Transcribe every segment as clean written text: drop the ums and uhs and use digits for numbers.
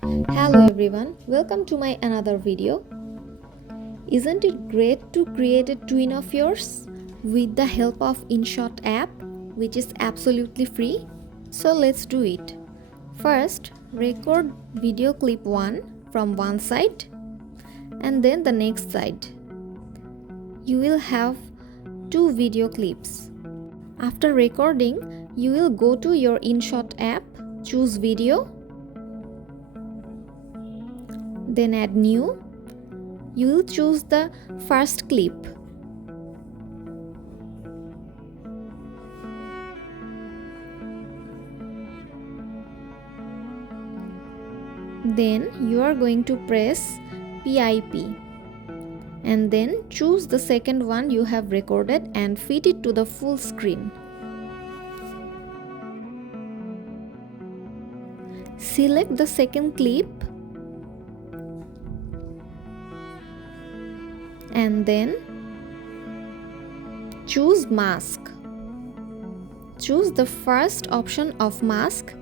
Hello everyone, welcome to my another video. Isn't it great to create a twin of yours with the help of Inshot app, which is absolutely free? So let's do it. First, record video clip 1 from one side and then the next side. You will have 2 video clips. After recording, you will go to your Inshot app, choose video, then add new. You will choose the first clip. Then you are going to press PIP and then choose the second one you have recorded and fit it to the full screen. Select the second clip and then choose mask. Choose the first option of mask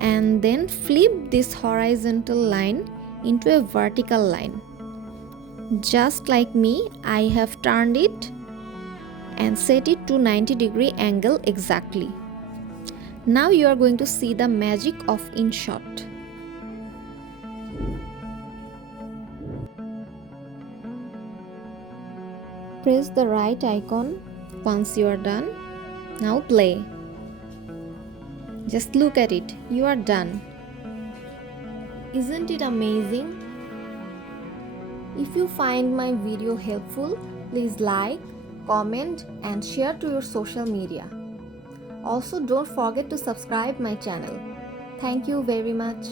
and then flip this horizontal line into a vertical line. Just like me, I have turned it and set it to 90-degree angle exactly. Now you are going to see the magic of Inshot. Press the right icon once you are done. Now play. Just look at it, you are done. Isn't it amazing? If you find my video helpful, please like, comment and share to your social media. Also, don't forget to subscribe my channel. Thank you very much.